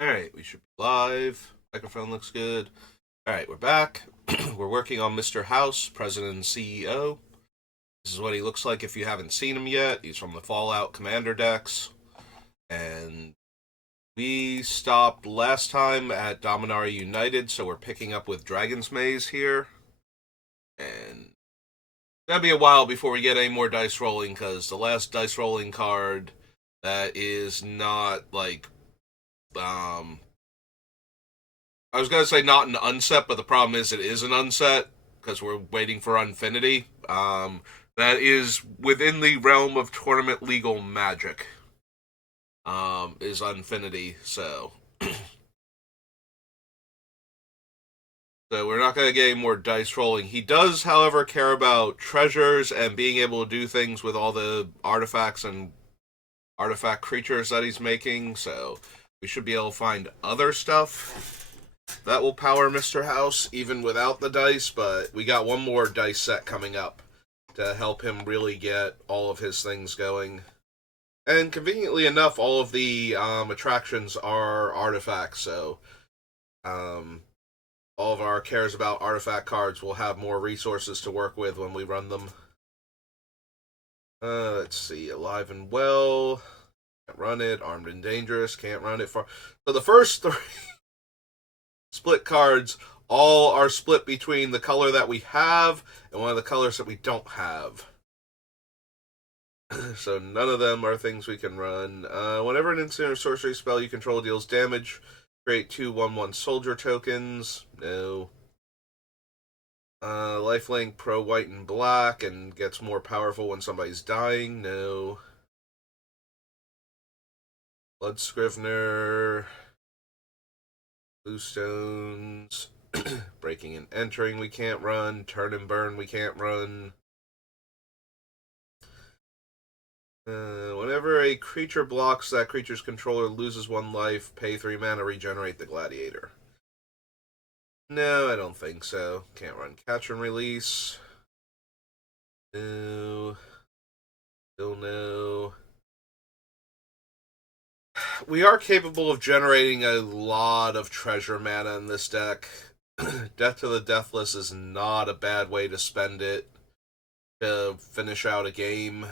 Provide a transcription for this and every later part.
Alright, we should be live. Microphone looks good. Alright, we're back. We're working on Mr. House, President and CEO. This is what he looks like if you haven't seen him yet. He's from the Fallout Commander decks. And we stopped last time at Dominaria United, so we're picking up with Dragon's Maze here. And that'll be a while before we get any more dice rolling, because the last dice rolling card that is not like I was gonna say not an unset, but the problem is it is an unset because we're waiting for Unfinity. That is within the realm of tournament legal magic. Is Unfinity, so we're not gonna get any more dice rolling. He does, however, care about treasures and being able to do things with all the artifacts and artifact creatures that he's making. So we should be able to find other stuff that will power Mr. House even without the dice, but we got one more dice set coming up to help him really get all of his things going. And conveniently enough, all of the attractions are artifacts, so all of our cares about artifact cards will have more resources to work with when we run them. Let's see, Alive and Well, can't run it. Armed and Dangerous, can't run it. So the first three split cards all are split between the color that we have and one of the colors that we don't have. So none of them are things we can run. Whenever an instant or sorcery spell you control deals damage, create 2/1/1 soldier tokens. No. Lifelink pro white and black and gets more powerful when somebody's dying. No. Blood Scrivener. Blue stones. Breaking and entering we can't run. Turn and burn we can't run. Whenever a creature blocks, that creature's controller loses 1 life, pay 3 mana, regenerate the gladiator. No, I don't think so. Can't run catch and release. No. Still no. We are capable of generating a lot of treasure mana in this deck. Death to the Deathless is not a bad way to spend it to finish out a game.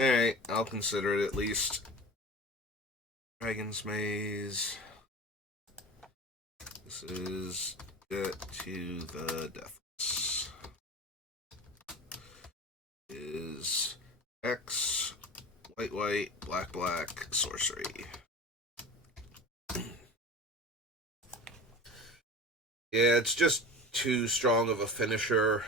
Alright, I'll consider it at least. Dragon's Maze. This is Death to the Deathless. Is X, white, black, sorcery. Yeah, it's just too strong of a finisher,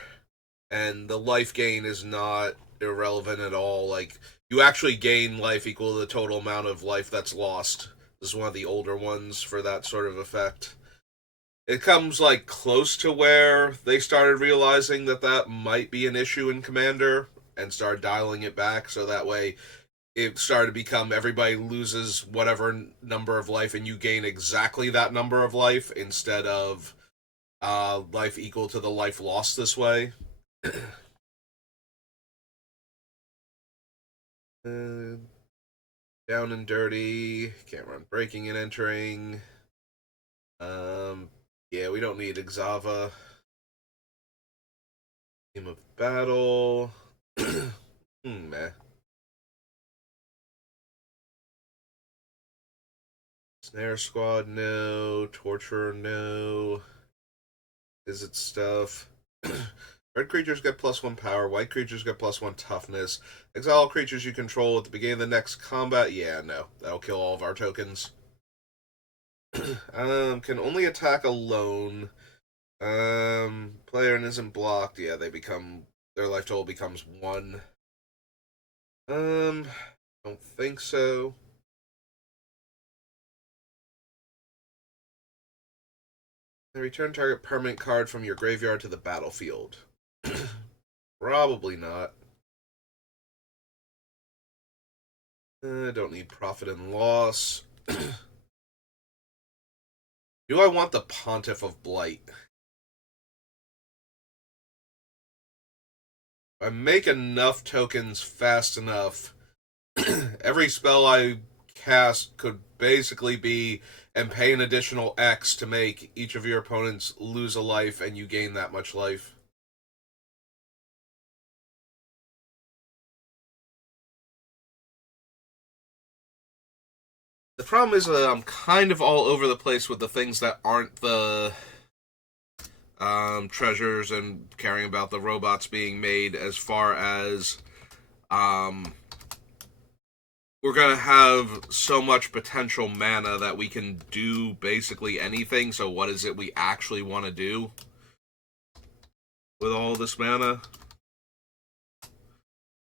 and the life gain is not irrelevant at all. Like, you actually gain life equal to the total amount of life that's lost. This is one of the older ones for that sort of effect. It comes, like, close to where they started realizing that that might be an issue in Commander and started dialing it back, so that way it started to become everybody loses whatever number of life and you gain exactly that number of life instead of life equal to the life lost this way. uh, Down and dirty. Can't run breaking and entering. Yeah, we don't need Exava. Game of battle. Meh. Snare squad, no. Torturer, no. Visit stuff. Red creatures get +1 power. White creatures get +1 toughness. Exile creatures you control at the beginning of the next combat. Yeah, no. That'll kill all of our tokens. Can only attack alone. Player isn't blocked. Yeah, their life total becomes 1. Don't think so. Return target permanent card from your graveyard to the battlefield. Probably not. Don't need profit and loss. Do I want the Pontiff of Blight? I make enough tokens fast enough, every spell I cast could basically be and pay an additional X to make each of your opponents lose a life and you gain that much life. The problem is that I'm kind of all over the place with the things that aren't the treasures and caring about the robots being made, as far as we're going to have so much potential mana that we can do basically anything. So what is it we actually want to do with all this mana?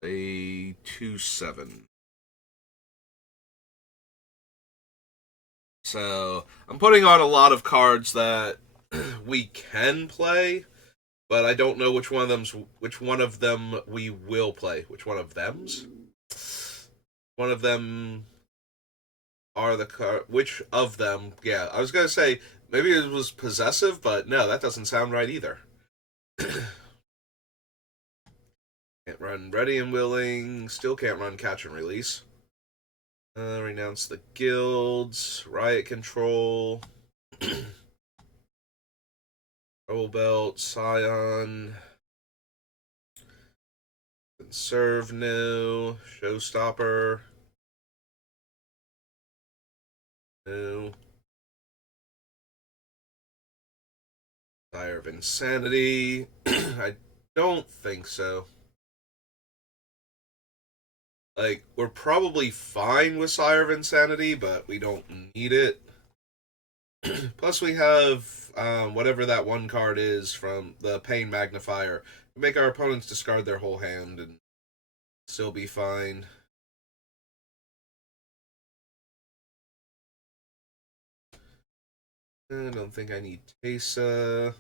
A 2/7. So I'm putting on a lot of cards that we can play, but I don't know which one of them we will play. Which one of them's? One of them are the card. Which of them? Yeah, I was gonna say maybe it was possessive, but no, that doesn't sound right either. Can't run Ready and Willing. Still can't run Catch and Release. Renounce the guilds. Riot Control. Roll Belt. Scion. Conserve New. Showstopper. New. Sire of Insanity. I don't think so. Like, we're probably fine with Sire of Insanity, but we don't need it. Plus, we have whatever that one card is from the Pain Magnifier. We make our opponents discard their whole hand and still be fine. I don't think I need Teysa.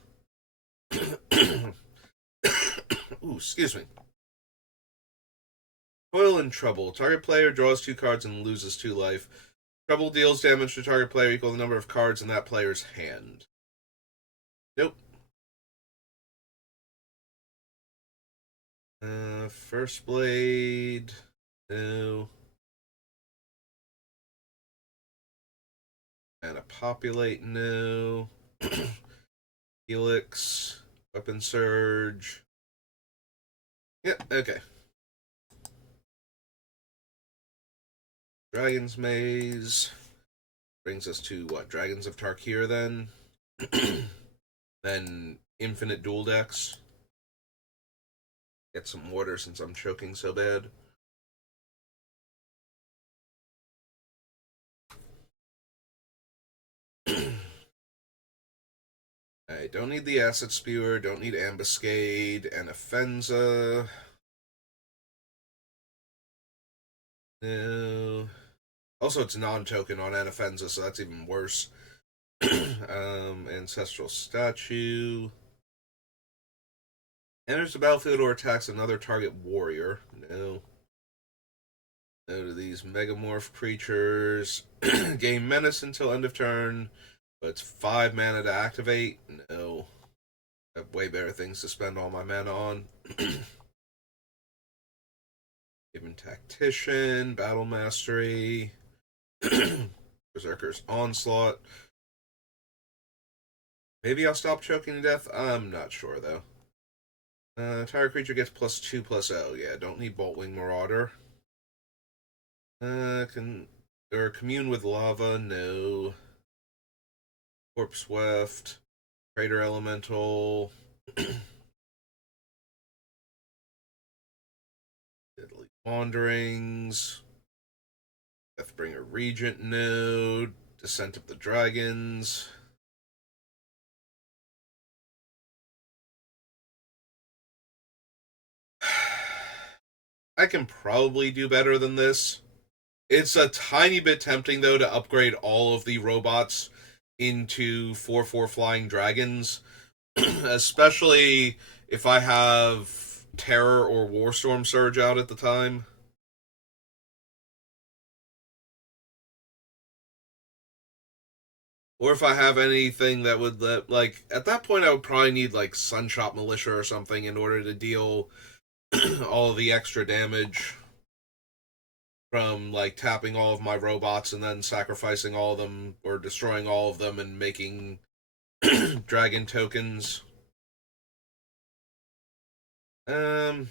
Ooh, excuse me. Toil and Trouble. Target player draws 2 cards and loses 2 life. Trouble deals damage to target player equal to the number of cards in that player's hand. Nope. First Blade. No. And a Populate. No. Helix. Weapon Surge. Yeah, okay. Dragon's Maze. Brings us to what? Dragons of Tarkir then? Then Infinite Dual Decks. Get some water since I'm choking so bad. I don't need the Acid Spewer, don't need Ambuscade, and Afenza. No. Also, it's non-token on Anafenza, so that's even worse. Ancestral Statue. Enters the battlefield or attacks another target warrior. No. No to these Megamorph creatures. Gain Menace until end of turn, but it's 5 mana to activate. No. I have way better things to spend all my mana on. Given Tactician, Battle Mastery, Berserker's Onslaught. Maybe I'll stop choking to death. I'm not sure though. Target creature gets +2/+0. Yeah, don't need Boltwing Marauder. Commune with Lava. No. Corpse Weft. Crater Elemental. Deadly Wanderings. Deathbringer Regent. No. Descent of the Dragons. I can probably do better than this. It's a tiny bit tempting, though, to upgrade all of the robots into 4/4 flying dragons, especially if I have Terror or Warstorm Surge out at the time. Or if I have anything that would let, like, at that point I would probably need, like, Sunshot Militia or something in order to deal all of the extra damage from like tapping all of my robots and then sacrificing all of them or destroying all of them and making dragon tokens. Um,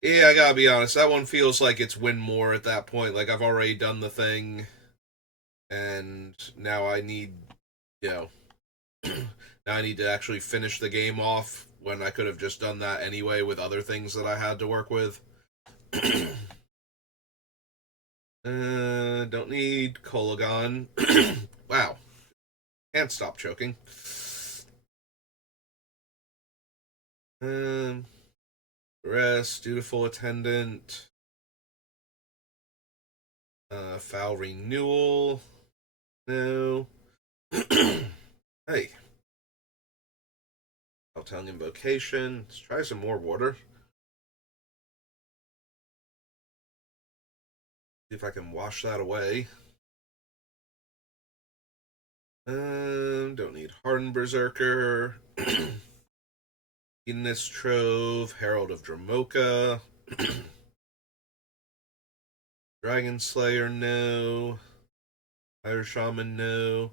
yeah, I gotta be honest. That one feels like it's win more at that point. Like I've already done the thing, and now I need, you know, now I need to actually finish the game off when I could have just done that anyway with other things that I had to work with. Don't need Kolagon. Wow, can't stop choking. Um, Rest, dutiful attendant, foul renewal. No. Hey, Eltelian invocation. Let's try some more water. See if I can wash that away. Don't need Hardened Berserker. Hedonist Trove, Herald of Dramoka. Dragon Slayer, no. Fire Shaman, no.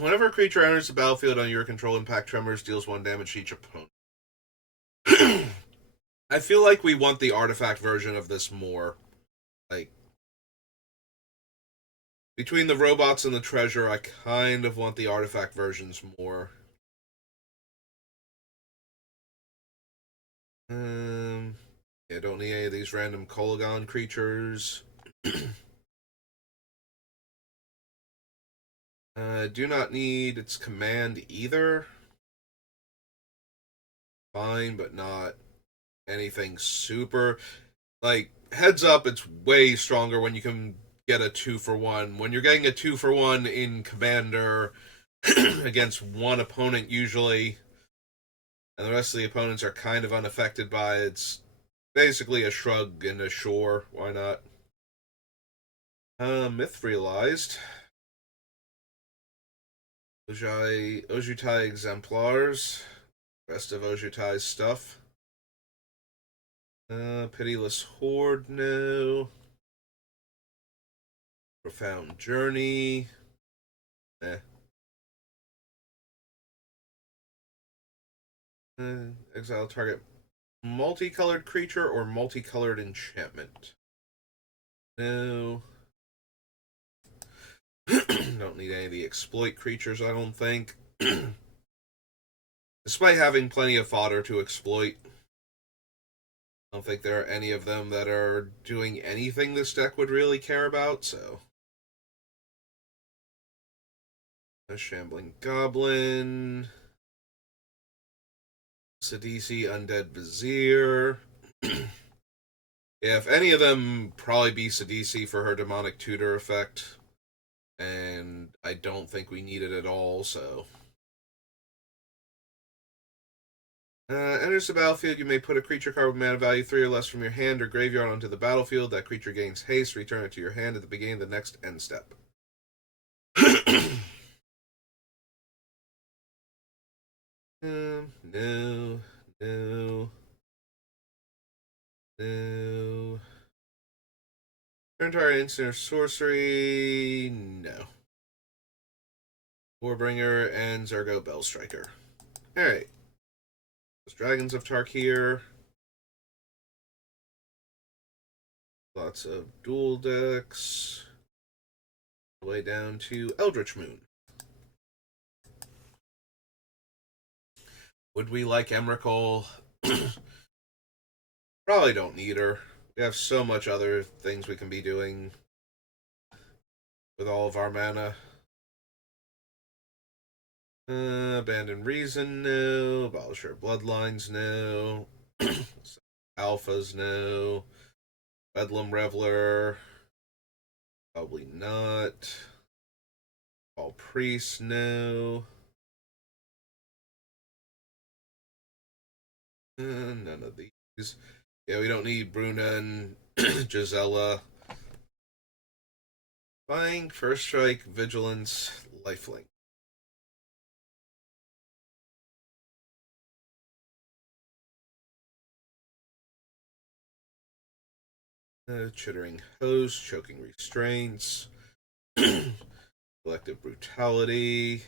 Whenever a creature enters the battlefield on your control, Impact Tremors deals 1 damage to each opponent. I feel like we want the artifact version of this more. Like, between the robots and the treasure, I kind of want the artifact versions more. Yeah, don't need any of these random Kolagon creatures. Do not need its command either. Fine, but not anything super. Like, heads up, it's way stronger when you can get a 2-for-1. When you're getting a 2-for-1 in Commander against one opponent usually, and the rest of the opponents are kind of unaffected by it, it's basically a shrug and a sure. Why not? Myth realized. Ojutai exemplars. Rest of Ojutai's stuff. Pitiless Horde, no. Profound Journey. Eh. Exile target multicolored creature or multicolored enchantment. No. Don't need any of the exploit creatures, I don't think. Despite having plenty of fodder to exploit, I don't think there are any of them that are doing anything this deck would really care about, so. A Shambling Goblin. Sidisi Undead Vizier. Yeah, if any of them, probably be Sidisi for her Demonic Tutor effect. And I don't think we need it at all, so. Enters the battlefield, you may put a creature card with mana value 3 or less from your hand or graveyard onto the battlefield. That creature gains haste. Return it to your hand at the beginning of the next end step. No, no, no. Turn target instant or sorcery. No. Warbringer and Zergo Bellstriker. Alright. Dragons of Tarkir. Lots of dual decks. All the way down to Eldritch Moon. Would we like Emrakul? Probably don't need her. We have so much other things we can be doing with all of our mana. Abandon Reason, no. Abolisher Bloodlines, no. Alphas, no. Bedlam Reveler, probably not. All Priests, no. None of these. Yeah, we don't need Bruna and Gisela. Flying, First Strike, Vigilance, Lifelink. Chittering Host, Choking Restraints, Collective Brutality.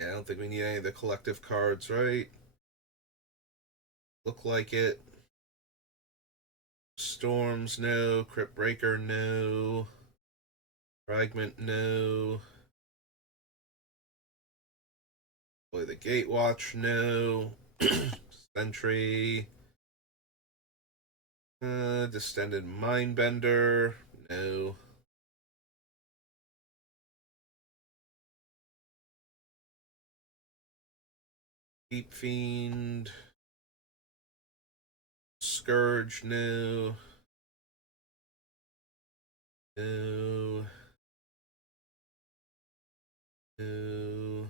Yeah, I don't think we need any of the collective cards, right? Look like it. Storms, no. Crypt Breaker, no. Fragment, no. Play the Gatewatch, no. Sentry. Distended Mindbender, no. Deep Fiend. Scourge, no. No. No.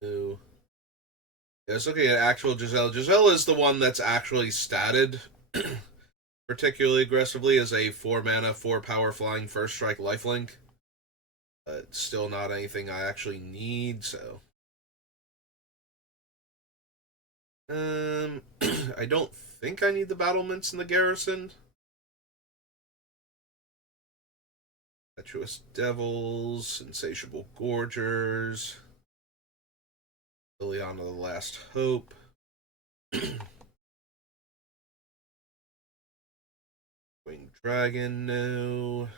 No. Yeah, let's look at actual Giselle. Giselle is the one that's actually statted particularly aggressively as a 4 mana, 4 power flying first strike lifelink. But still not anything I actually need, so. I don't think I need the battlements in the garrison. Treacherous Devils, Insatiable Gorgers, Liliana the Last Hope. Winged Dragon, no.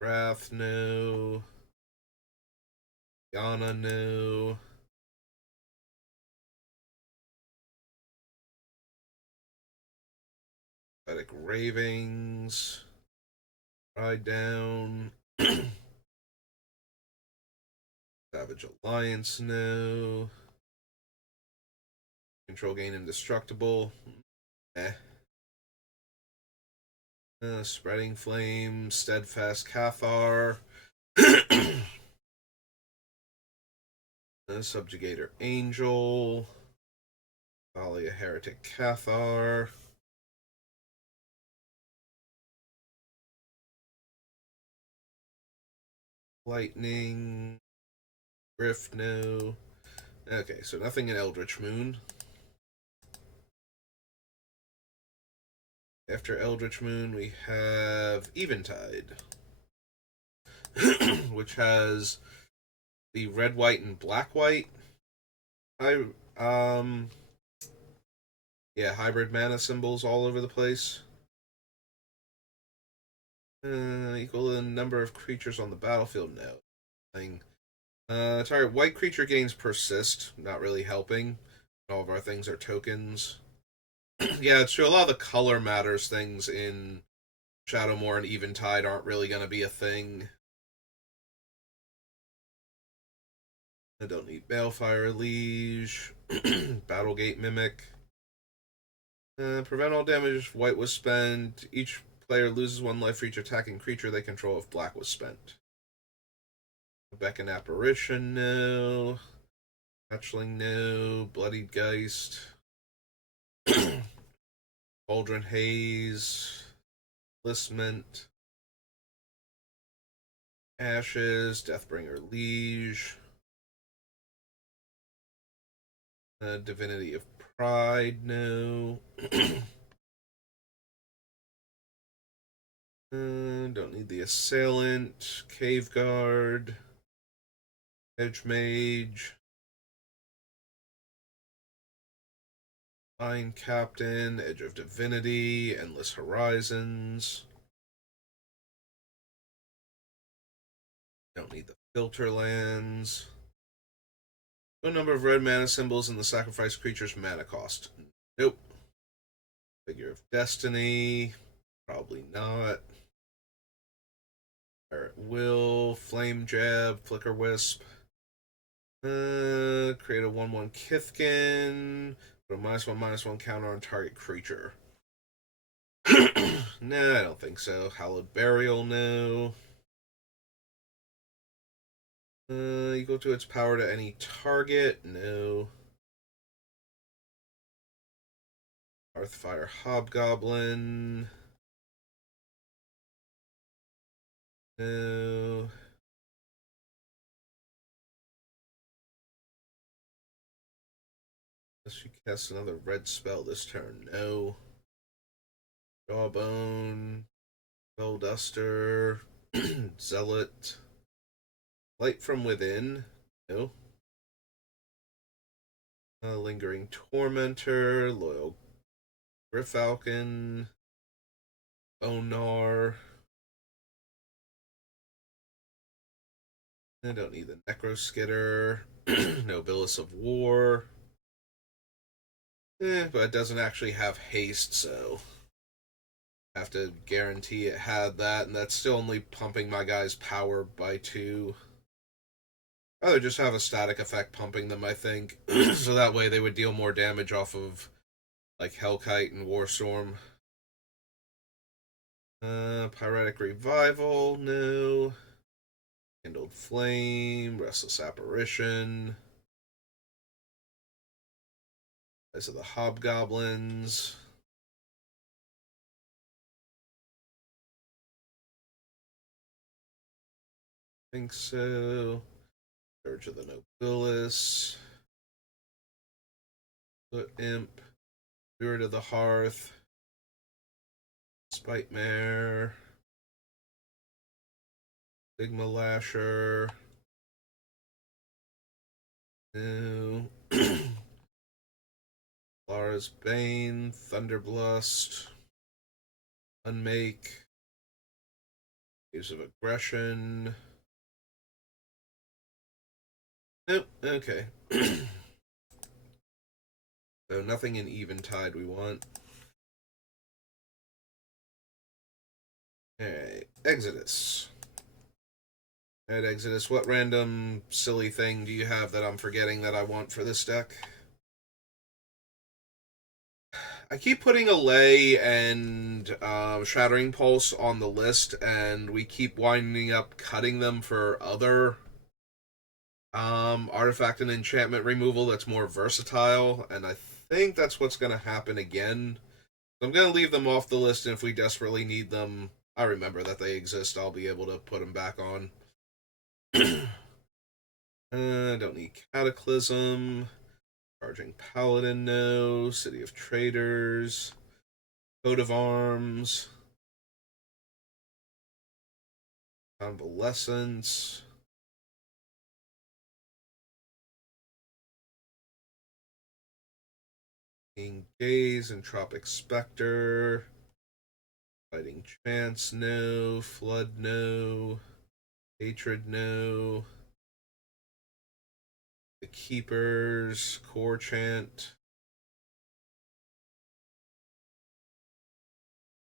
Wrath, no. Yana, no. Pathetic Ravings. Ride Down. Savage Alliance, no. Control Gain Indestructible. Eh. Spreading Flame. Steadfast Cathar. Subjugator Angel. Thalia Heretic Cathar. Lightning. Griff, no. Okay, so nothing in Eldritch Moon. After Eldritch Moon, we have Eventide, which has the red, white, and black, white. Um, yeah, hybrid mana symbols all over the place. Equal to the number of creatures on the battlefield. No. Thing. Target white creature gains persist. Not really helping. All of our things are tokens. Yeah, it's true. A lot of the color matters things in Shadowmoor and Eventide aren't really going to be a thing. I don't need Balefire Liege. Battlegate Mimic. Prevent all damage white was spent. Each player loses 1 life for each attacking creature they control if black was spent. Beckon Apparition, no. Hatchling, no. Bloodied Geist. Cauldron Haze. Listment. Ashes. Deathbringer Liege. Divinity of Pride, no. Don't need the Assailant. Cave Guard. Edge Mage. Mind Captain. Edge of Divinity. Endless Horizons. Don't need the Filter Lands. No number of red mana symbols in the sacrifice creature's mana cost. Nope. Figure of Destiny. Probably not. Fire at Will. Flame Jab. Flicker Wisp. Create a 1/1 Kithkin. Put a -1/-1 counter on target creature. Nah, I don't think so. Hallowed Burial, no. Equal to its power to any target, no. Hearthfire Hobgoblin. No. Unless she casts another red spell this turn. No. Jawbone. Spell Duster. Zealot. Light from Within. No. Lingering Tormentor. Loyal Gryfalcon. Onar. I don't need the Necroskitter. Nobilis of War. But it doesn't actually have haste, so have to guarantee it had that, and that's still only pumping my guy's power by 2. Rather just have a static effect pumping them, I think. So that way they would deal more damage off of like Hellkite and Warstorm. Pyretic Revival, no. Kindled Flame, Restless Apparition. Rise of the Hobgoblins. I think so. Urge of the Nobilis. Foot Imp. Spirit of the Hearth. Spite Mare. Sigma Lasher. No. Lara's Bane. Thunderblust. Unmake. Use of Aggression. Nope, okay. So nothing in Eventide we want. Alright, Exodus. Alright, Exodus, what random silly thing do you have that I'm forgetting that I want for this deck? I keep putting Allay and Shattering Pulse on the list, and we keep winding up cutting them for other artifact and enchantment removal that's more versatile, and I think that's what's going to happen again. So I'm going to leave them off the list, and if we desperately need them, I remember that they exist, I'll be able to put them back on. Don't need Cataclysm. Charging Paladin, no. City of Traders. Coat of Arms. Convalescence. King Gaze, Entropic Spectre. Fighting Chance, no. Flood, no. Hatred, no. The Keepers, Core Chant.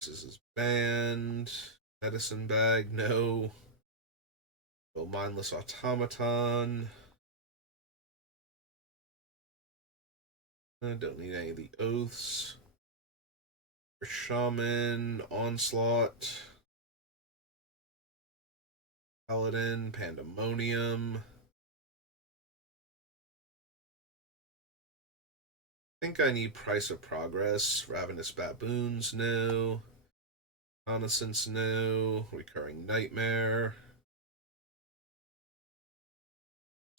This is banned. Medicine Bag, no. Mindless Automaton. I don't need any of the oaths. For Shaman, Onslaught. Paladin, Pandemonium. I think I need Price of Progress. Ravenous Baboons, no. Reconnaissance, no. Recurring Nightmare.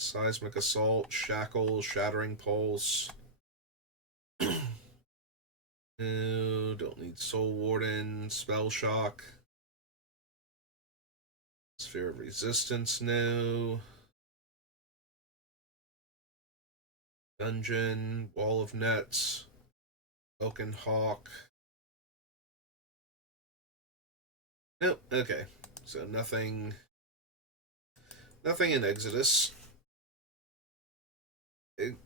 Seismic Assault, Shackle, Shattering Pulse. No, don't need Soul Warden, Spell Shock. Sphere of Resistance, no. Dungeon, Wall of Nets, Oaken Hawk. Nope, okay. So nothing in Exodus.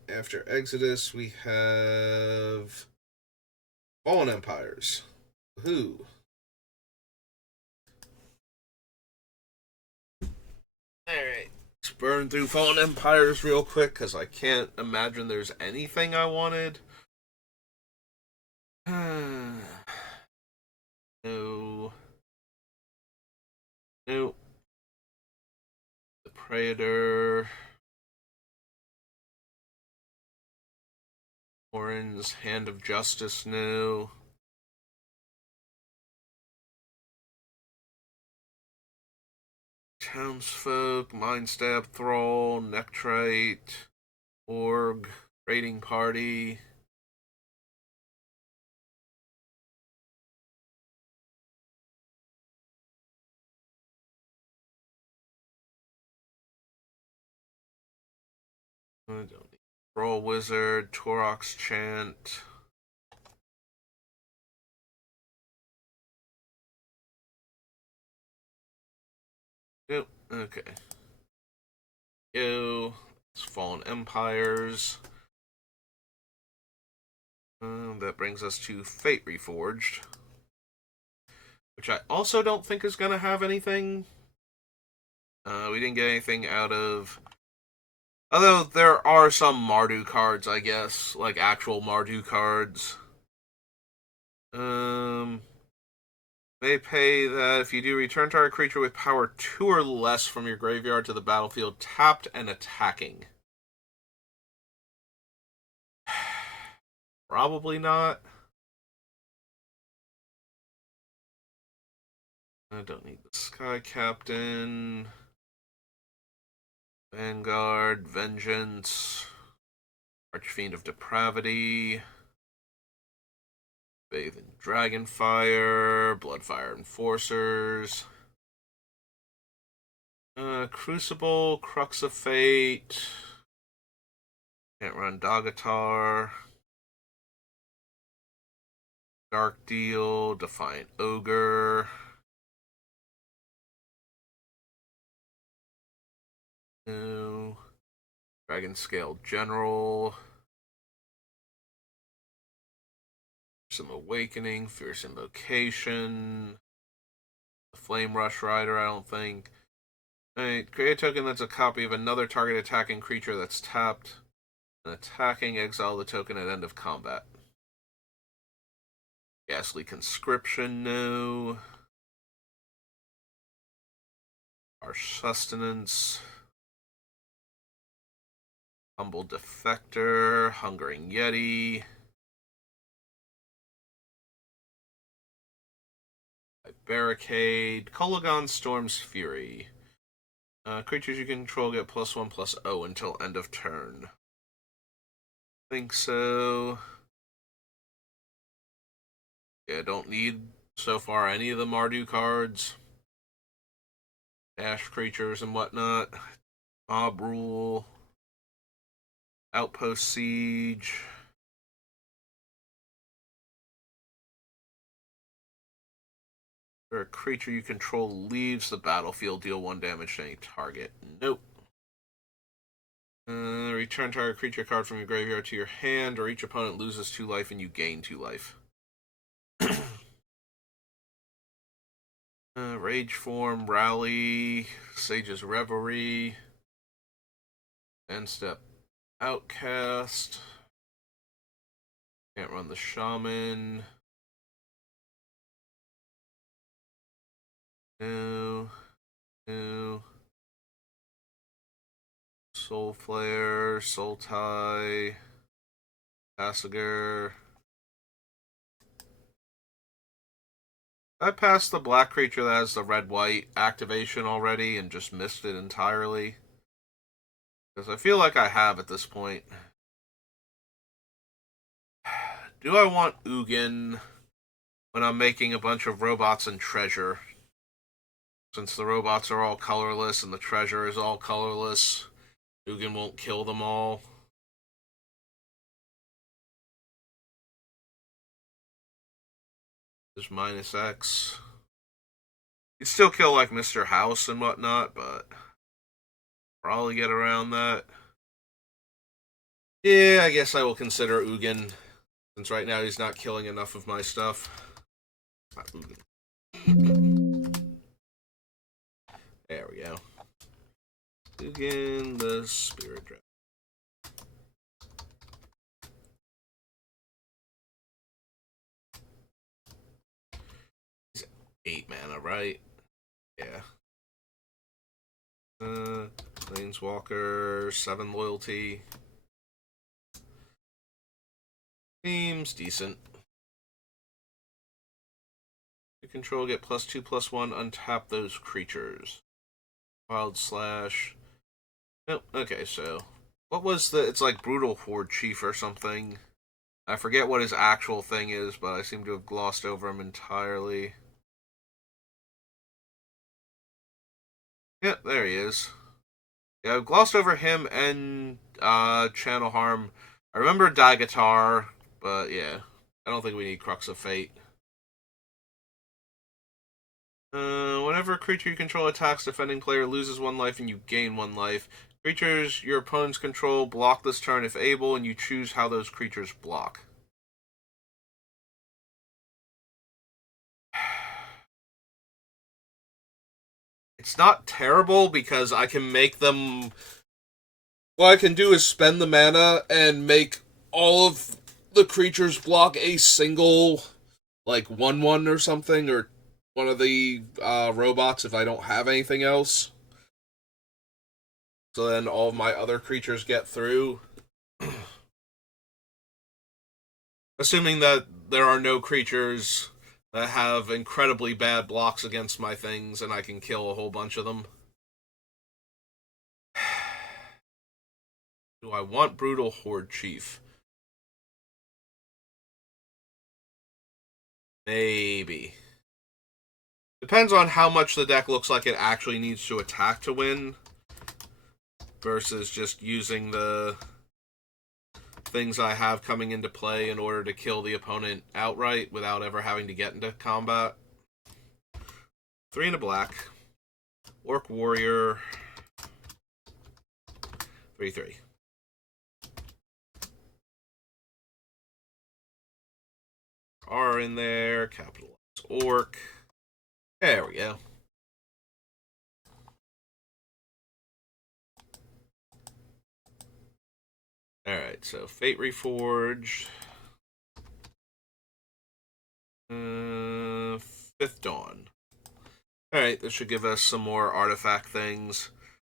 After Exodus, we have Fallen Empires. Who? Alright. Let's burn through Fallen Empires real quick, because I can't imagine there's anything I wanted. No. Nope. The Praetor. Orin's Hand of Justice, no. Townsfolk, Mindstab Thrall, Nectrite, Org. Raiding party. I don't need Brawl Wizard, Torox Chant. Yep, okay. Yo, it's Fallen Empires. That brings us to Fate Reforged, which I also don't think is going to have anything. We didn't get anything out of... Although there are some Mardu cards, I guess, like actual Mardu cards. They pay that if you do return target creature with power 2 or less from your graveyard to the battlefield, tapped and attacking. Probably not. I don't need the Sky Captain. Vanguard, Vengeance, Archfiend of Depravity, Bathe in Dragonfire, Bloodfire Enforcers, Crucible, Crux of Fate, can't run Dagatar, Dark Deal, Defiant Ogre, no, Dragon Scale General, some Awakening, Fierce Invocation, the Flame Rush Rider, I don't think. Alright, create a token that's a copy of another target attacking creature that's tapped. And attacking, exile the token at end of combat. Ghastly Conscription, no. Harsh Sustenance. Humble Defector, Hungering Yeti. Barricade, Kolagon Storm's Fury. Creatures you control get +1/+0 until end of turn. Think so. Yeah, don't need so far any of the Mardu cards. Dash creatures and whatnot. Mob Rule. Outpost Siege. Or a creature you control leaves the battlefield, deal 1 damage to any target. Nope. Return target creature card from your graveyard to your hand, or each opponent loses 2 life and you gain 2 life. Rage Form, Rally, Sage's Reverie, End Step Outcast. Can't run the Shaman. No. No. Soul Flare, Soul Tie, Passiger. I passed the black creature that has the red-white activation already and just missed it entirely. Because I feel like I have at this point. Do I want Ugin when I'm making a bunch of robots and treasure? Since the robots are all colorless and the treasure is all colorless, Ugin won't kill them all. There's -X. You'd still kill like Mr. House and whatnot, but probably get around that. Yeah, I guess I will consider Ugin, since right now he's not killing enough of my stuff. Not Ugin. There we go. Ugin the Spirit Dragon. 8 mana, right? Yeah. Planeswalker, 7 loyalty. Seems decent. You control, get +2/+1, untap those creatures. Wild Slash. Nope, okay, so What was the? It's like Brutal Horde Chief or something. I forget what his actual thing is, but I seem to have glossed over him entirely. Yep, there he is. Yeah, I've glossed over him and Channel Harm. I remember Daigatar, but yeah. I don't think we need Crux of Fate. Whenever a creature you control attacks defending player loses 1 life and you gain 1 life. Creatures your opponents control block this turn if able, and you choose how those creatures block. It's not terrible because I can make them. What I can do is spend the mana and make all of the creatures block a single, like 1/1 or something, or one of the robots if I don't have anything else. So then all of my other creatures get through. Assuming that there are no creatures that have incredibly bad blocks against my things and I can kill a whole bunch of them. Do I want Brutal Horde Chief? Maybe. Depends on how much the deck looks like it actually needs to attack to win versus just using the things I have coming into play in order to kill the opponent outright without ever having to get into combat. 3 and a black. Orc Warrior. 3/3. R in there. Capitalize Orc. There we go. Alright, so Fate Reforged. Fifth Dawn. Alright, this should give us some more artifact things.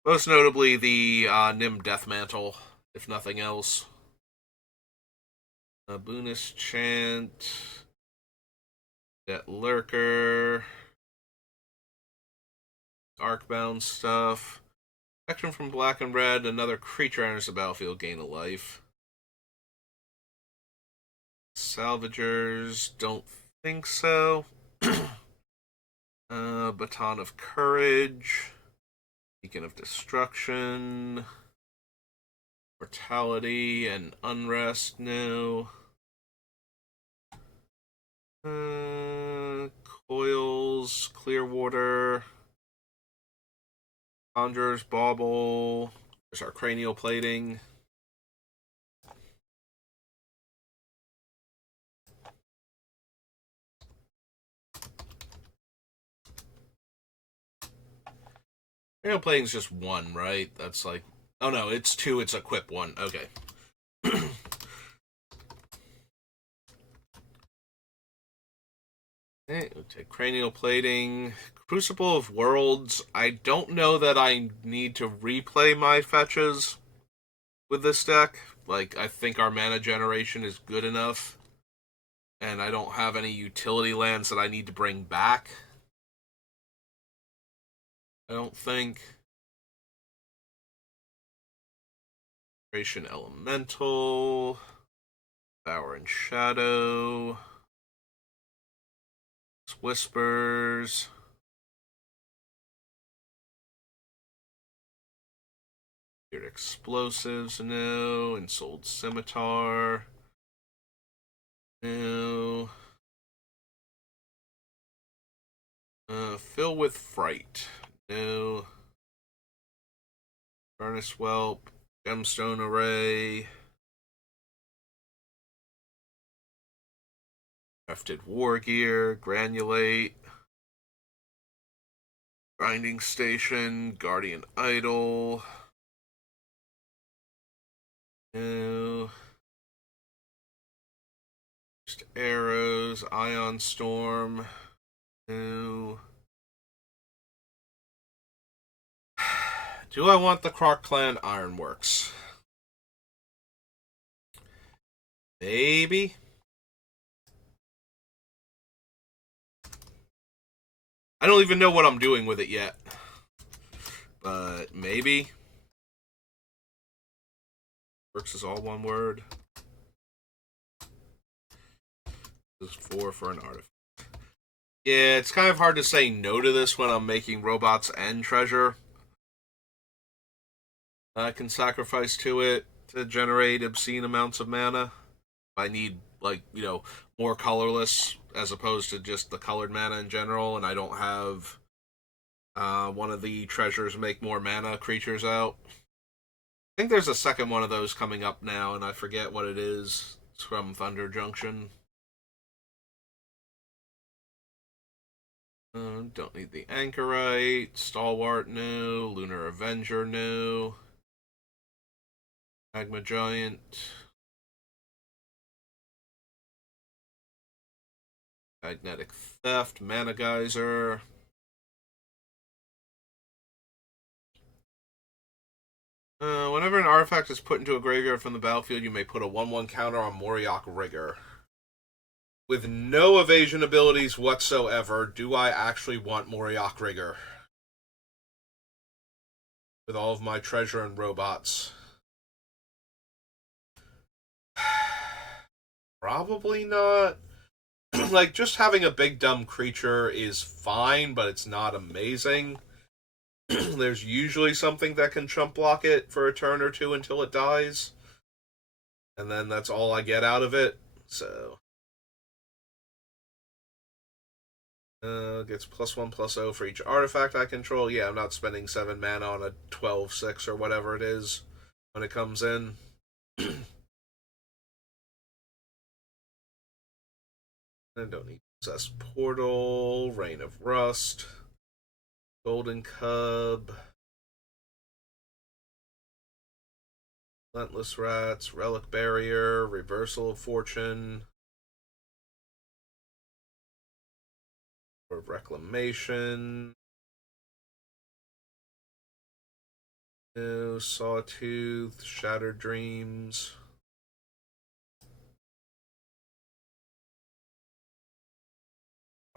Most notably the Nim Deathmantle, if nothing else. Boonist Chant. Debt Lurker. Arcbound stuff. Action from Black and Red. Another creature enters the battlefield, gain a life. Salvagers, don't think so. Baton of Courage. Beacon of Destruction. Mortality and Unrest, no. Coils, Clearwater. Conjurer's Bauble. There's our Cranial Plating. Cranial Plating's just 1, right? That's like... Oh no, it's 2, it's equip 1. Okay. Okay, we'll take Cranial Plating. Crucible of Worlds. I don't know that I need to replay my fetches with this deck. Like, I think our mana generation is good enough. And I don't have any utility lands that I need to bring back. I don't think. Creation Elemental. Power and Shadow. Whispers. Weird Explosives, no. Ensouled Scimitar, no. Fill with Fright, no. Furnace Whelp, Gemstone Array. Crafted War Gear, Granulate. Grinding Station, Guardian Idol. No. Just Arrows, Ion Storm. No. Do I want the Croc Clan Ironworks? Maybe. I don't even know what I'm doing with it yet. But maybe. Works is all one word. This is 4 for an artifact. Yeah, it's kind of hard to say no to this when I'm making robots and treasure. I can sacrifice to it to generate obscene amounts of mana. I need, like, more colorless as opposed to just the colored mana in general, and I don't have one of the treasures make more mana creatures out. I think there's a second one of those coming up now, and I forget what it is. It's from Thunder Junction. Don't need the Anchorite. Stalwart, no. Lunar Avenger, no. Magma Giant. Magnetic Theft. Mana Geyser. Whenever an artifact is put into a graveyard from the battlefield, you may put a 1/1 counter on Moriok Rigger. With no evasion abilities whatsoever, do I actually want Moriok Rigger? With all of my treasure and robots. Probably not. Like, just having a big dumb creature is fine, but it's not amazing. There's usually something that can chump block it for a turn or two until it dies. And then that's all I get out of it. So gets +1/+0 for each artifact I control. Yeah, I'm not spending 7 mana on a 12/6 or whatever it is when it comes in. I don't need Possess Portal, Reign of Rust, Golden Cub, Relentless Rats, Relic Barrier, Reversal of Fortune, or Reclamation. No, Sawtooth, Shattered Dreams.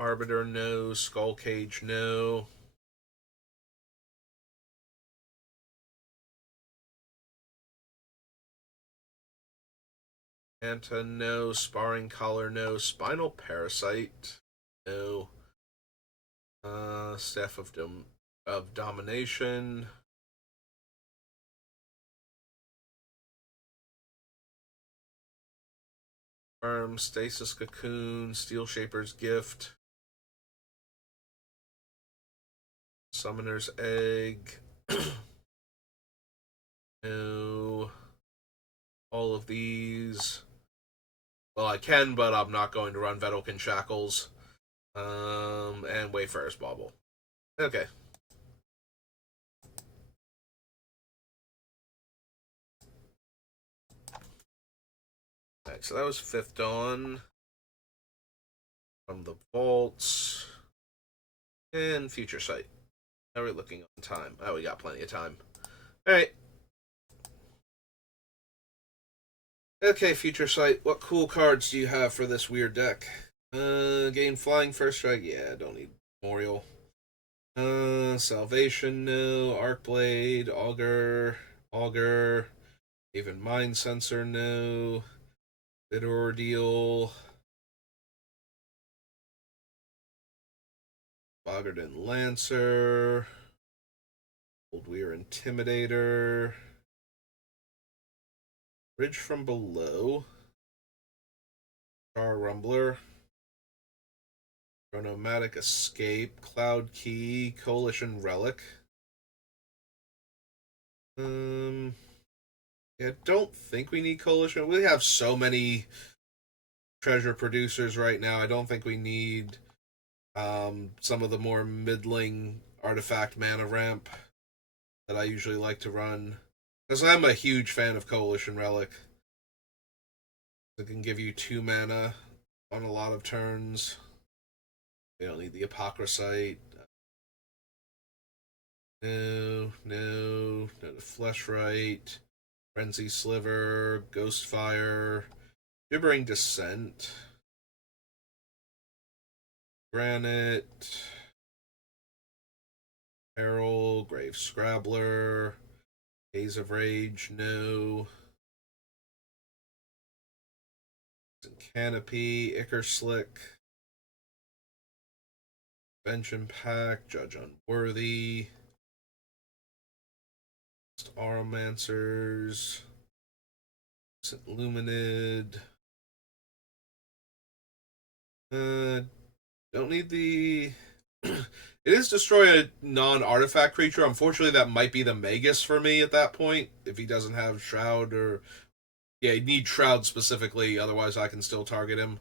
Arbiter, no. Skull Cage, no. Anta, no. Sparring Collar, no. Spinal Parasite, no. Staff of Domination. Stasis Cocoon, Steel Shaper's Gift, Summoner's Egg. No. All of these. Well, I can, but I'm not going to run Vedalken Shackles. And Wayfarer's Bauble. Okay. Alright, so that was Fifth Dawn. From the Vaults. And Future Sight. How are we looking on time? Oh, we got plenty of time. Alright. Okay, Future Sight, what cool cards do you have for this weird deck? Gain Flying First Strike, yeah, don't need Memorial. Salvation, no. Arcblade, Augur, even Mind Sensor, no. Bitter Ordeal, Boggarden Lancer, Old Weir Intimidator, Bridge from Below, Star Rumbler, Chronomatic Escape, Cloud Key, Coalition Relic. Yeah, don't think we need Coalition. We have so many treasure producers right now. I don't think we need some of the more middling artifact mana ramp that I usually like to run. Because I'm a huge fan of Coalition Relic. It can give you 2 mana on a lot of turns. We don't need the Apocryphite. No, the Fleshright, Frenzy Sliver, Ghostfire, Gibbering Descent, Granite, Peril, Grave Scrabbler, Haze of Rage, no. Canopy, Icar Slick, Bench Impact, Judge Unworthy, Aromancers, Luminid. Don't need the. It is destroy a non-artifact creature. Unfortunately, that might be the Magus for me at that point if he doesn't have Shroud or yeah, you need Shroud specifically. Otherwise, I can still target him.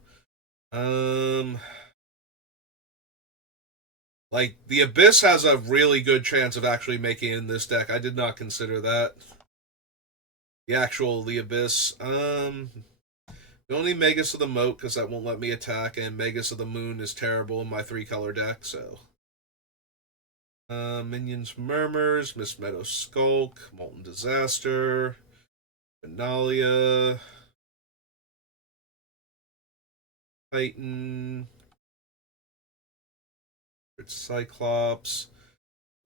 Like the Abyss has a really good chance of actually making it in this deck. I did not consider that. The Abyss. Only Magus of the Moat because that won't let me attack, and Magus of the Moon is terrible in my 3-color deck. So, Minions Murmurs, Mist Meadow Skulk, Molten Disaster, Benalia, Titan, Cyclops,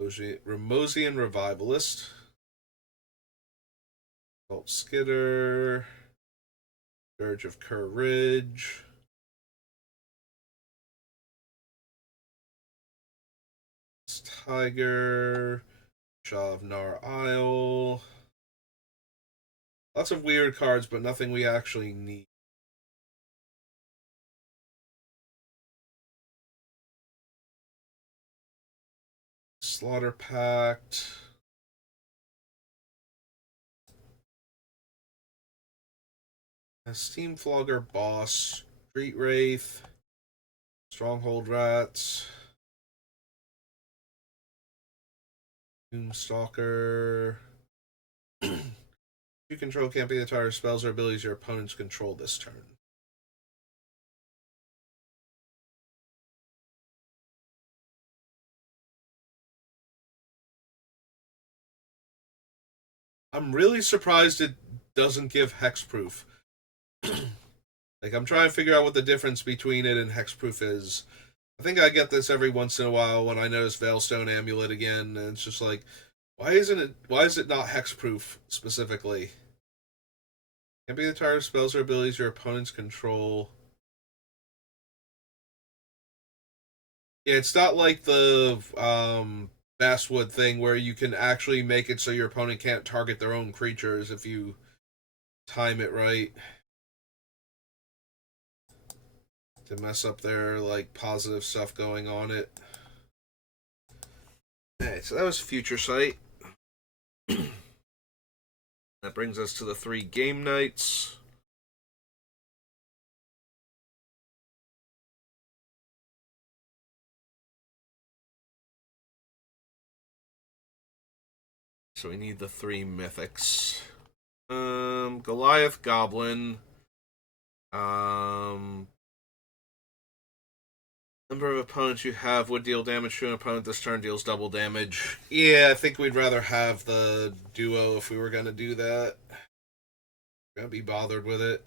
Ramosian Revivalist, Bolt Skitter, Dirge of Courage, Tiger, Shah of Nar Isle. Lots of weird cards, but nothing we actually need. Slaughter Pact. Steam Flogger Boss. Street Wraith. Stronghold Rats. Doomstalker. You control can't be the target of spells or abilities your opponents control this turn. I'm really surprised it doesn't give hexproof. Like, I'm trying to figure out what the difference between it and hexproof is. I think I get this every once in a while when I notice Veilstone Amulet again, and it's just like, why is it not hexproof specifically? Can't be the target of spells or abilities your opponents control. Yeah, it's not like the Basswood thing where you can actually make it so your opponent can't target their own creatures if you time it right. To mess up their like positive stuff going on it. Alright, so that was Future Sight. That brings us to the 3 game nights. So we need the 3 mythics. Goliath Goblin. Number of opponents you have would deal damage to an opponent this turn, deals double damage. Yeah, I think we'd rather have the duo if we were going to do that. Gonna be bothered with it.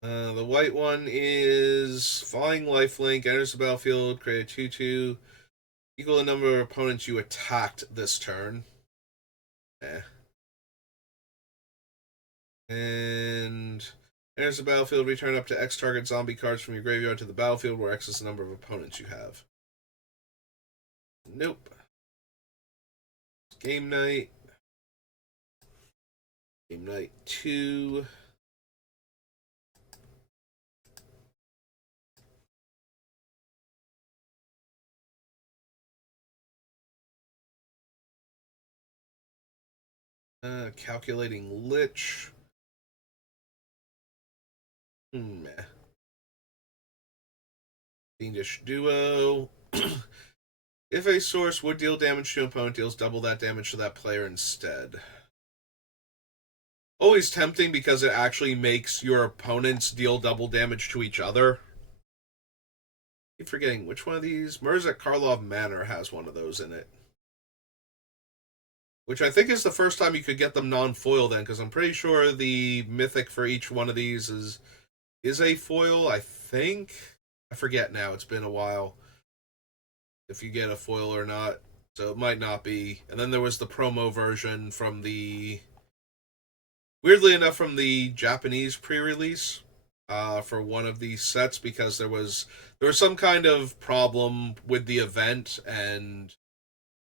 The white one is Flying Lifelink, enters the battlefield, create a 2/2. Equal the number of opponents you attacked this turn. And enters the battlefield, return up to X target zombie cards from your graveyard to the battlefield, where X is the number of opponents you have. Nope. Game night. Game night 2. Calculating Lich. Fiendish Duo. If a source would deal damage to an opponent, deals double that damage to that player instead. Always tempting because it actually makes your opponents deal double damage to each other. I keep forgetting which one of these. Mirzet Karlov Manor has one of those in it. Which I think is the first time you could get them non-foil then, because I'm pretty sure the mythic for each one of these is a foil, I think. I forget now, it's been a while. If you get a foil or not. So it might not be. And then there was the promo version from the... Weirdly enough, from the Japanese pre-release. for one of these sets because there was some kind of problem with the event, and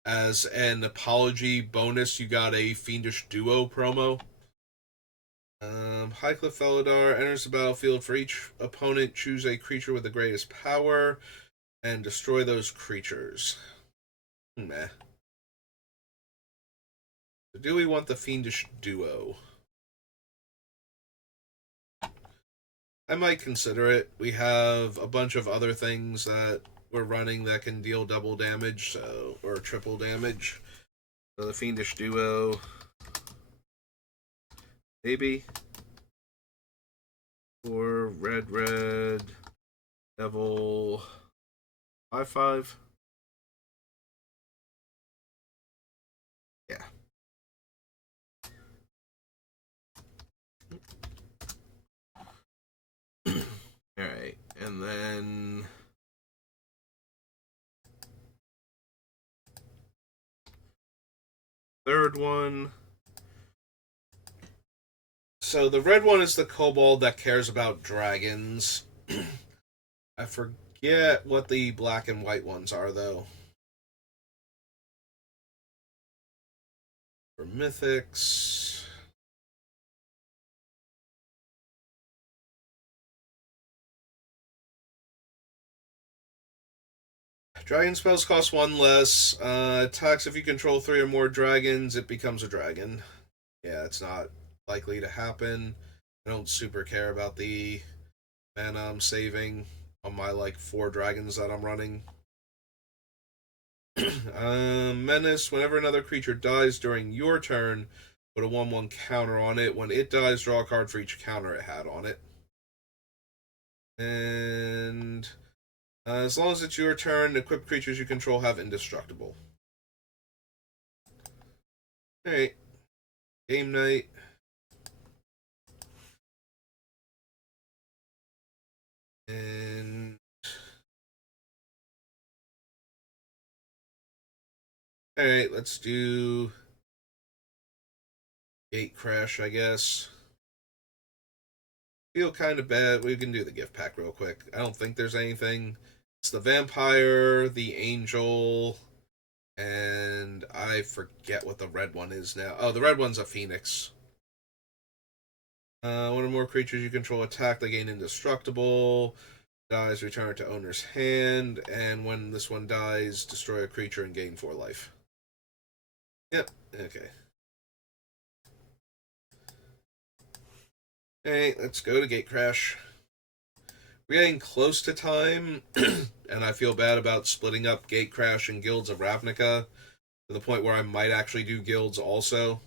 as an apology bonus, you got a Fiendish Duo promo. Highcliffe Felidar enters the battlefield. For each opponent, choose a creature with the greatest power and destroy those creatures. Meh. So do we want the Fiendish Duo? I might consider it. We have a bunch of other things that we're running that can deal double damage, so or triple damage. So the Fiendish Duo, maybe. Or red, devil, 5/5. Yeah. Alright, and then third one. So the red one is the kobold that cares about dragons. I forget what the black and white ones are, though. For mythics. Dragon spells cost one less. Attacks if you control 3 or more dragons, it becomes a dragon. Yeah, it's not likely to happen. I don't super care about the mana I'm saving on my, 4 dragons that I'm running. Menace, whenever another creature dies during your turn, put a 1/1 counter on it. When it dies, draw a card for each counter it had on it. And as long as it's your turn, equipped creatures you control have indestructible. Alright. Game night. And alright, let's do Gate Crash, I guess. Feel kind of bad. We can do the gift pack real quick. I don't think there's anything. It's the vampire, the angel, and I forget what the red one is now. Oh, the red one's a phoenix. One or more creatures you control attack, they gain indestructible. Dies, return it to owner's hand, and when this one dies, destroy a creature and gain 4 life. Yep, okay. Alright, let's go to Gate Crash. We're getting close to time, and I feel bad about splitting up Gate Crash and Guilds of Ravnica to the point where I might actually do guilds also.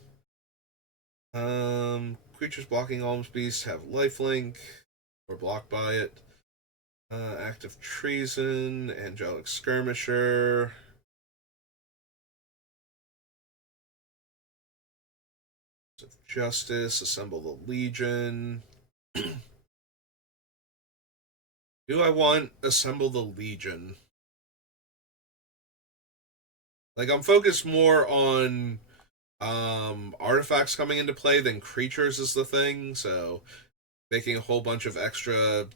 Creatures blocking Alms Beast have lifelink, or blocked by it. Act of Treason, Angelic Skirmisher. Of Justice, Assemble the Legion. Do I want Assemble the Legion? I'm focused more on artifacts coming into play than creatures is the thing, so making a whole bunch of extra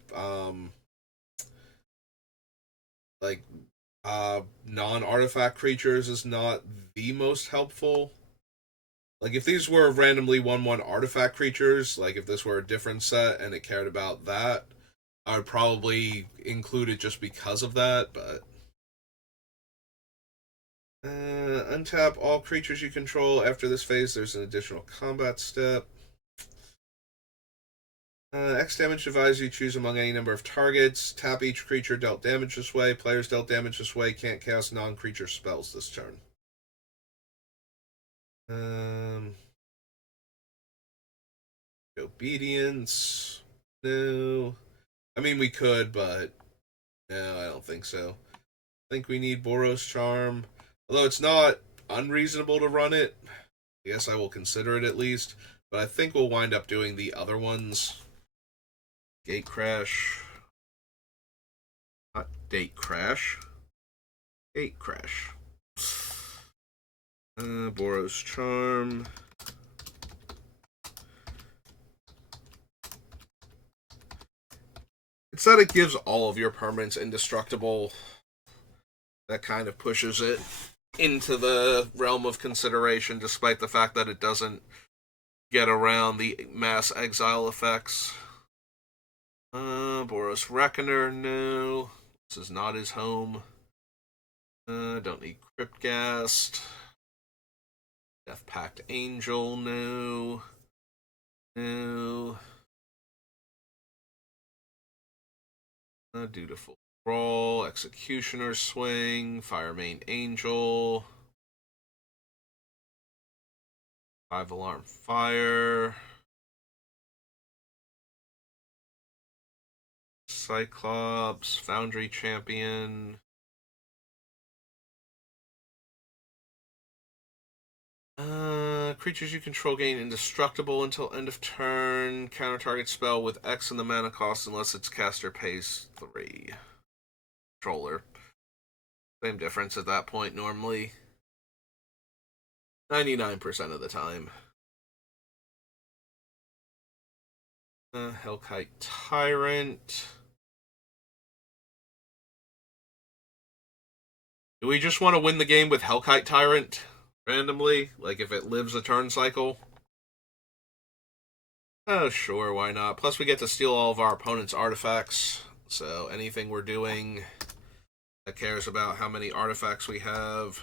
like non-artifact creatures is not the most helpful. If these were randomly 1/1 artifact creatures, if this were a different set and it cared about that, I would probably include it just because of that, but untap all creatures you control. After this phase, there's an additional combat step. X damage divides you choose among any number of targets. Tap each creature dealt damage this way. Players dealt damage this way can't cast non-creature spells this turn. Obedience. No. I mean, we could, but no, I don't think so. I think we need Boros Charm. Although it's not unreasonable to run it. I guess I will consider it at least. But I think we'll wind up doing the other ones. Gate Crash. Not Date Crash. Gate Crash. Boros Charm. It's that it gives all of your permanents indestructible. That kind of pushes it into the realm of consideration, despite the fact that it doesn't get around the mass exile effects. Boros Reckoner, no. This is not his home. Don't need Cryptghast. Death Pact Angel, no. No. Dutiful Brawl, Executioner Swing, Firemane Angel, 5 Alarm Fire, Cyclops, Foundry Champion. Creatures you control gain indestructible until end of turn. Counter target spell with X in the mana cost unless its caster pays 3. Controller. Same difference at that point normally. 99% of the time. Hellkite Tyrant. Do we just want to win the game with Hellkite Tyrant? Randomly? Like if it lives a turn cycle? Oh, sure, why not? Plus we get to steal all of our opponent's artifacts. So anything we're doing that cares about how many artifacts we have.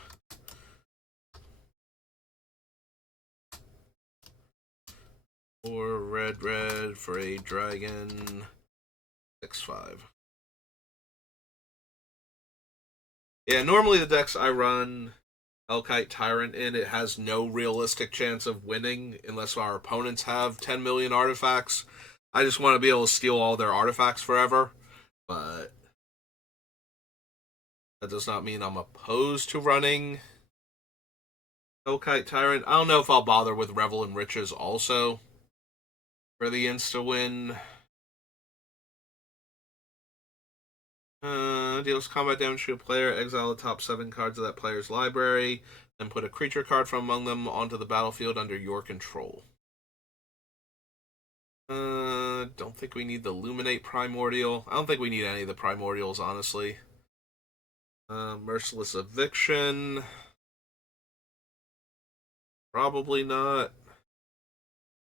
Or red for a dragon. 6/5. Yeah, normally the decks I run Hellkite Tyrant in, it has no realistic chance of winning unless our opponents have 10 million artifacts. I just want to be able to steal all their artifacts forever, but that does not mean I'm opposed to running Hellkite Tyrant. I don't know if I'll bother with Revel in Riches also for the insta-win. Deals combat damage to a player, exile the top 7 cards of that player's library, then put a creature card from among them onto the battlefield under your control. Don't think we need the Luminate Primordial. I don't think we need any of the Primordials, honestly. Merciless Eviction. Probably not.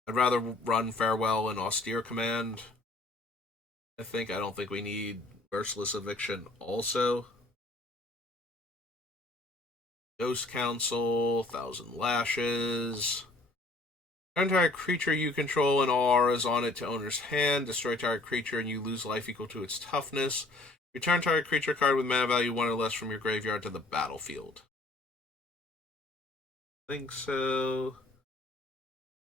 I'd rather run Farewell and Austere Command. I don't think we need Merciless Eviction also. Ghost Council, 1,000 Lashes. Turn target creature you control and all auras on it to owner's hand. Destroy target creature and you lose life equal to its toughness. Return target creature card with mana value 1 or less from your graveyard to the battlefield. I think so.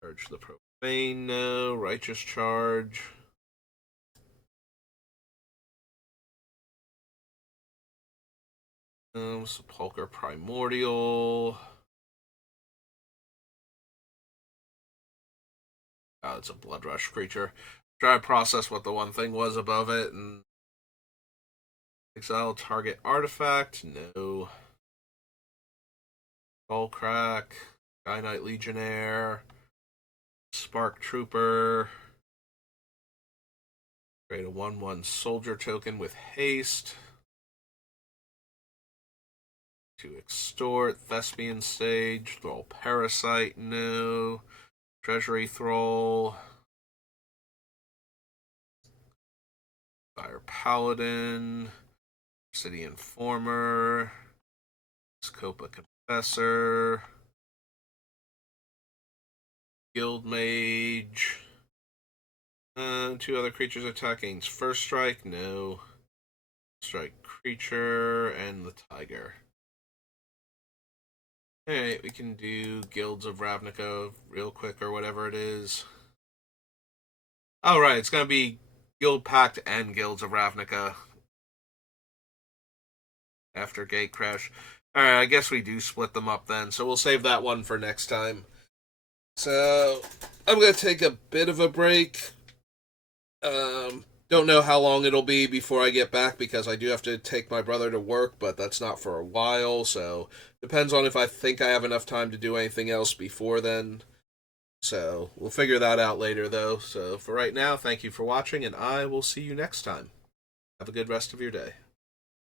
Charge the Profane, no. Righteous Charge. Sepulchre Primordial. Oh, it's a Blood Rush creature. Try to process what the one thing was above it and exile target artifact. No. Skullcrack. Sky Knight Legionnaire. Spark Trooper. Create a 1/1 soldier token with haste. To extort. Thespian Stage. Thrall Parasite. No. Treasury Thrall. Fire Paladin. City Informer. Scopa Confessor. Guild Mage. 2 other creatures attacking. First Strike, no. Strike creature, and the Tiger. Alright, we can do Guilds of Ravnica real quick or whatever it is. Oh, right, it's going to be Guild Pact and Guilds of Ravnica after Gatecrash. Alright, I guess we do split them up then, so we'll save that one for next time. So, I'm going to take a bit of a break. Don't know how long it'll be before I get back because I do have to take my brother to work, but that's not for a while, so depends on if I think I have enough time to do anything else before then. So we'll figure that out later, though. So for right now, thank you for watching, and I will see you next time. Have a good rest of your day.